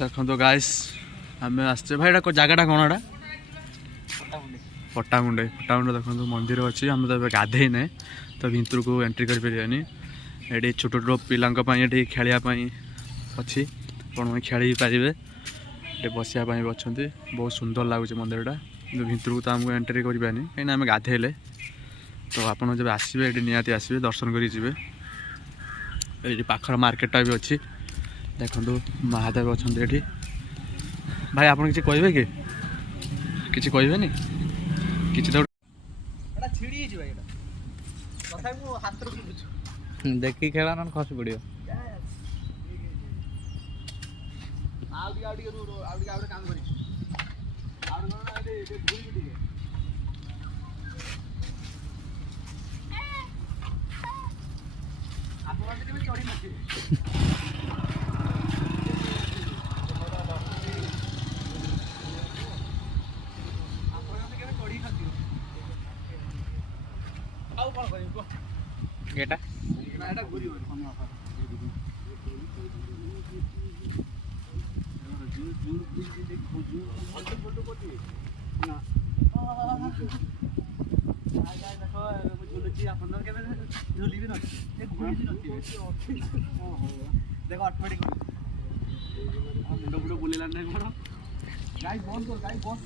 ଦେଖନ୍ତୁ ଗାଇସ୍ ଆମେ ଆସିଛେ ଭାଇ ଏଇଟା ଜାଗାଟା କ'ଣ ଏଇଟା ପଟ୍ଟାମୁଣ୍ଡେ ଦେଖନ୍ତୁ ମନ୍ଦିର ଅଛି। ଆମେ ତ ଏବେ ଗାଧେଇ ନାହିଁ ତ ଭିତରକୁ ଏଣ୍ଟ୍ରି କରିପାରିବାନି। ଏଠି ଛୋଟ ଛୋଟ ପିଲାଙ୍କ ପାଇଁ ଏଠି ଖେଳିବା ପାଇଁ ଅଛି, ଆପଣମାନେ ଖେଳି ପାରିବେ। ଏଠି ବସିବା ପାଇଁ ବି ଅଛନ୍ତି। ବହୁତ ସୁନ୍ଦର ଲାଗୁଛି ମନ୍ଦିରଟା, କିନ୍ତୁ ଭିତରକୁ ତ ଆମକୁ ଏଣ୍ଟ୍ରି କରିବାନି କାହିଁକିନା ଆମେ ଗାଧେଇଲେ। ତ ଆପଣ ଯେବେ ଆସିବେ ଏଠି ନିହାତି ଆସିବେ, ଦର୍ଶନ କରି ଯିବେ। ଏଠି ପାଖରେ ମାର୍କେଟଟା ବି ଅଛି। ଦେଖନ୍ତୁ ମହାଦେବ ଅଛନ୍ତି ଏଠି। ଭାଇ ଆପଣ କିଛି କହିବେ କି? କିଛି କହିବେନି? କିଛି ତ देखी खेला ना खस पड़ो देखो ऑटोमेटिक बुलेला नहीं गाइस बंद कर गाइस बंद